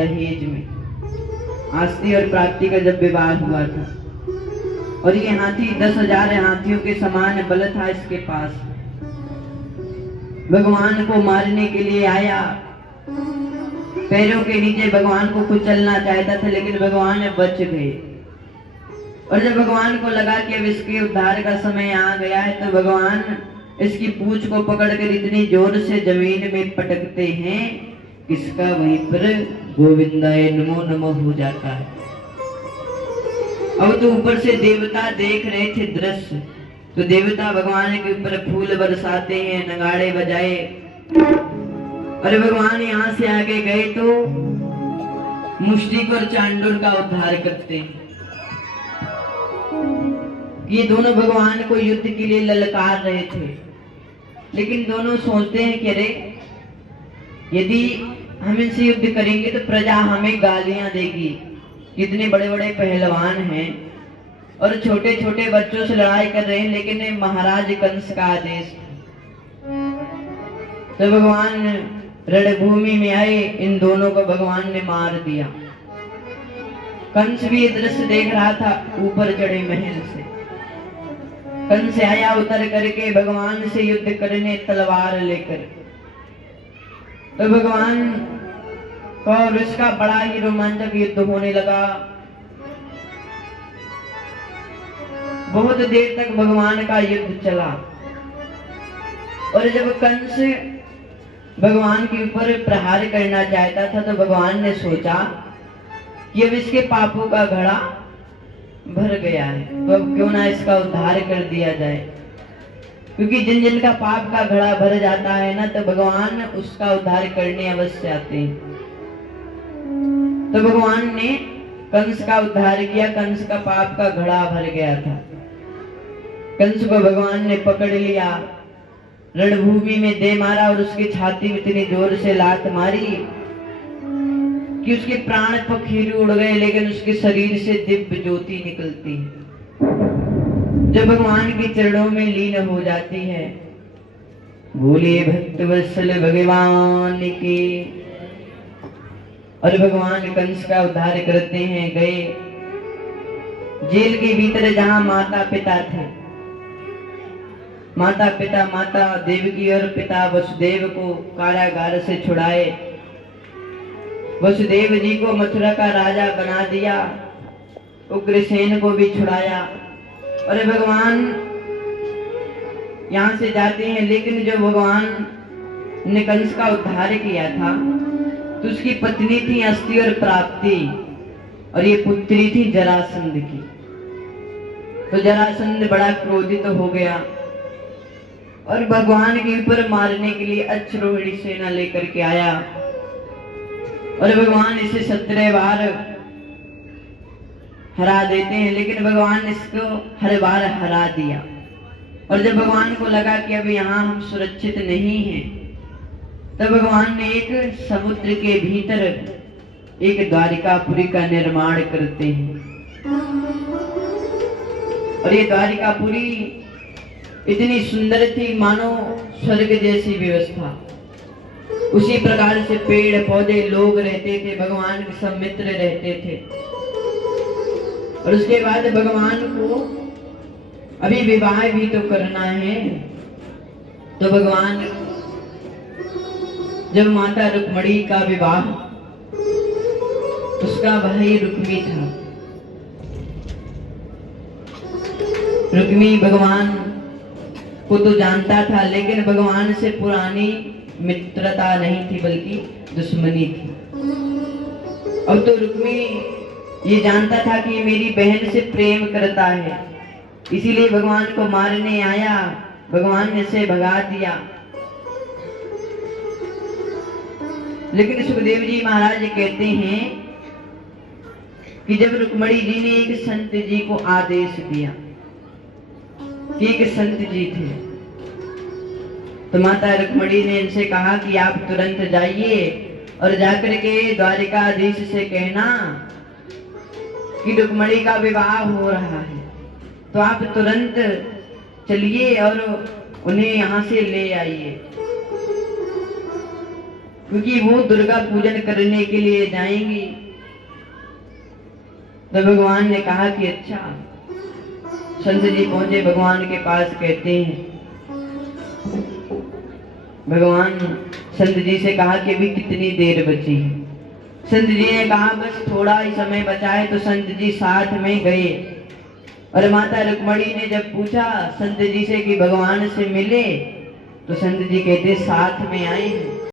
दहेज में आस्ती और प्राप्ति का जब विवाह हुआ था, और ये हाथी 10,000 हाथियों के समान बल था इसके पास। भगवान को मारने के लिए आया, पैरों के नीचे भगवान को कुचलना चाहता था, लेकिन भगवान बच गए। और जब भगवान को लगा कि अब इसके उद्धार का समय आ गया है, तो भगवान इसकी पूंछ को पकड़कर इतनी जोर से जमीन में पटकते हैं, इसका वहीं पर गोविंदाय नमो नमः हो जाता है। अब तो ऊपर से देवता देख रहे थे दृश्य, तो देवता भगवान के ऊपर फूल बरसाते हैं, नगाड़े बजाए। अरे भगवान यहाँ से आगे गए तो मुष्टिक और चांडूर का उद्धार करते हैं। ये दोनों भगवान को युद्ध के लिए ललकार रहे थे, लेकिन दोनों सोचते हैं कि अरे यदि हम इनसे युद्ध करेंगे तो प्रजा हमें गालियां देगी, कितने बड़े बड़े पहलवान हैं और छोटे छोटे बच्चों से लड़ाई कर रहे हैं, लेकिन महाराज कंस का आदेश। तो भगवान रणभूमि में आए, इन दोनों को भगवान ने मार दिया। कंस भी ये दृश्य देख रहा था ऊपर चढ़े महल से। कंस आया उतर करके भगवान से युद्ध करने तलवार लेकर। तो भगवान और इसका बड़ा ही रोमांचक युद्ध होने लगा। बहुत देर तक भगवान का युद्ध चला, और जब कंस भगवान के ऊपर प्रहार करना चाहता था, तो भगवान ने सोचा कि अब इसके पापों का घड़ा भर गया है, तो अब क्यों ना इसका उद्धार कर दिया जाए। क्योंकि जिन जिन का पाप का घड़ा भर जाता है ना, तो भगवान उसका उद्धार करने अवश्य आते हैं। तो भगवान ने कंस का उद्धार किया। कंस का पाप का घड़ा भर गया था। कंस को भगवान ने पकड़ लिया, रणभूमि में दे मारा, और उसकी छाती में इतनी जोर से लात मारी कि उसके प्राण पखेरु उड़ गए, लेकिन उसके शरीर से दिव्य ज्योति निकलती है, जब भगवान के चरणों में लीन हो जाती है। बोले भक्त वत्सल भगवान की। और भगवान कंस का उद्धार करते हैं। गए जेल के भीतर जहां माता पिता थे, माता देवकी और पिता वसुदेव को कारागार से छुड़ाए। वसुदेव जी को मथुरा का राजा बना दिया, उग्रसेन को भी छुड़ाया। और भगवान यहाँ से जाते हैं, लेकिन जो भगवान ने कंस का उद्धार किया था, तो उसकी पत्नी थी अस्ति और प्राप्ति, और ये पुत्री थी जरासंध की। तो जरासंध बड़ा क्रोधित हो गया और भगवान के ऊपर मारने के लिए अश्वरोहिणी सेना लेकर के आया, और भगवान इसे 17 बार हरा देते हैं, लेकिन भगवान इसको हर बार हरा दिया। और जब भगवान को लगा कि अब यहाँ हम सुरक्षित नहीं हैं, तब भगवान ने एक समुद्र के भीतर एक द्वारिकापुरी का निर्माण करते हैं। और ये द्वारिकापुरी इतनी सुंदर थी, मानो स्वर्ग जैसी व्यवस्था। उसी प्रकार से पेड़ पौधे लोग रहते थे, भगवान के सब मित्र रहते थे। और उसके बाद भगवान को अभी विवाह भी तो करना है, तो भगवान जब माता रुक्मिणी का विवाह, उसका भाई रुक्मी था। रुक्मी भगवान को तो जानता था, लेकिन भगवान से पुरानी मित्रता नहीं थी, बल्कि दुश्मनी थी। अब तो रुक्मी ये जानता था कि मेरी बहन से प्रेम करता है, इसीलिए भगवान को मारने आया। भगवान ने इसे भगा दिया। लेकिन सुखदेव जी महाराज कहते हैं कि जब रुक्मिणी जी ने एक संत जी को आदेश दिया, कि एक संत जी थे, तो माता रुक्मिणी ने इनसे कहा कि आप तुरंत जाइए और जाकर के द्वारिकाधीश से कहना कि रुक्मिणी का विवाह हो रहा है, तो आप तुरंत चलिए और उन्हें यहाँ से ले आइए। क्योंकि वो दुर्गा पूजन करने के लिए जाएंगी। तो भगवान ने कहा कि अच्छा। संत जी पहुंचे भगवान के पास, कहते हैं भगवान संत जी से कहा कि अभी कितनी देर बची है। संत जी ने कहा बस थोड़ा ही समय बचा है। तो संत जी साथ में गए और माता रुक्मणी ने जब पूछा संत जी से कि भगवान से मिले, तो संत जी कहते साथ में आए हैं।